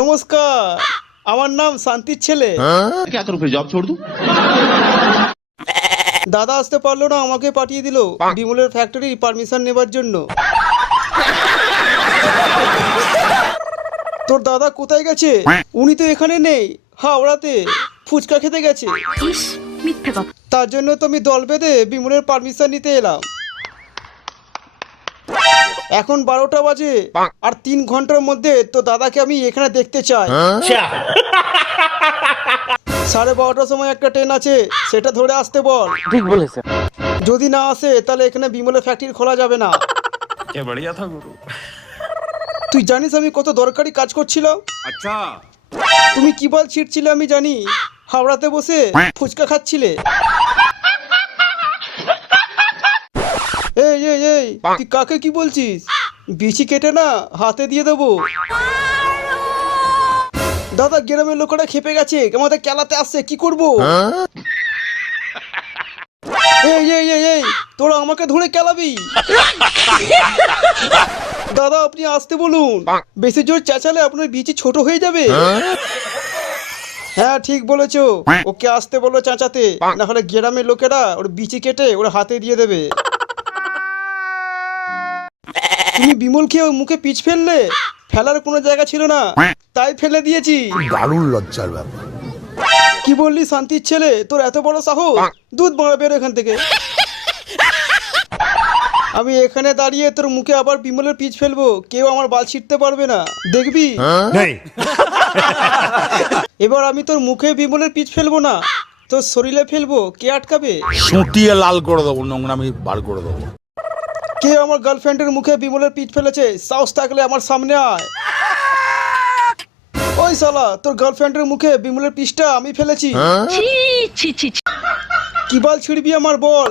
নমস্কার, আমার নাম শান্তির ছেলে। क्या करूं फिर जॉब छोड़ दूं? দাদা আসতে পারলো না, আমাকে পাঠিয়ে দিল বিমলের ফ্যাক্টরি পারমিশন নেবার জন্য। তোর দাদা কোথায় গেছে? উনি তো এখানে নেই, হাওড়াতে ফুচকা খেতে গেছে। ইস, মিথ্যে কথা। তার জন্য তো আমি দল বেঁধে বিমলের পারমিশন নিতে এলাম। এখন 12টা বাজে, আর 3 ঘন্টার মধ্যে তো দাদাকে আমি এখানে দেখতে চাই। 12:30টার সময় একটা ট্রেন আছে, সেটা ধরে আসতে বল। ঠিক বলেছে। যদি না আসে তাহলে এখানে বিমলের ফ্যাক্টরি খোলা যাবে না। क्या बढ़िया था गुरु। তুই জানিস আমি কত দরকারি কাজ করছিলাম? अच्छा তুমি কি বল ছিটছিলে আমি জানি, হাওড়াতে বসে ফুচকা খাচ্ছিলে। এই এই এই, তুই কাকে কি বলছিস? বিচি কেটে না হাতে দিয়ে দেবো। দাদা, গ্রামের লোকেরা খেপে গেছে, আমাদের কেলাতে আসছে, কি করবো? এই এই এই এই, তোরা আমাকে ধরে কেলাবি? দাদা, আপনি আসতে বলুন, বেশি জোর চেঁচালে আপনার বিচি ছোট হয়ে যাবে। হ্যাঁ, ঠিক বলেছো, ওকে আসতে বলো চেঁচাতে, না হলে গ্রামের লোকেরা ওর বিচি কেটে ওর হাতে দিয়ে দেবে। তুমি বিমল খেয়ে ওর মুখে পিচ ফেললে, ফেলার কোনো জায়গা ছিল না, তাই ফেলে দিয়েছি। দারুণ লজ্জার ব্যাপার। কি বললি শান্তির ছেলে, তোর এত বড় সাহস? দুধ মারা, বেরো এখান থেকে। আমি এখানে দাঁড়িয়ে তোর মুখে আবার বিমলের পিচ ফেলবো, কেউ আমার বাল ছিঁড়তে পারবে না, দেখবি? এবার আমি তোর মুখে বিমলের পিচ ফেলবো না, তোর শরীরে ফেলবো, কে আটকাবে? সুটিয়ে লাল করে দেবো, নোংরামি বার করে দেবো। কে আমার গার্লফ্রেন্ডের মুখে বিমলের পিচ ফেলেছে? সাহস থাকলে আমার সামনে আয়। ওই শালা, তোর গার্লফ্রেন্ডের মুখে বিমলের পিচটা আমি ফেলেছি। ছি ছি ছি ছি। কি বাল ছিড়বি আমার, বল?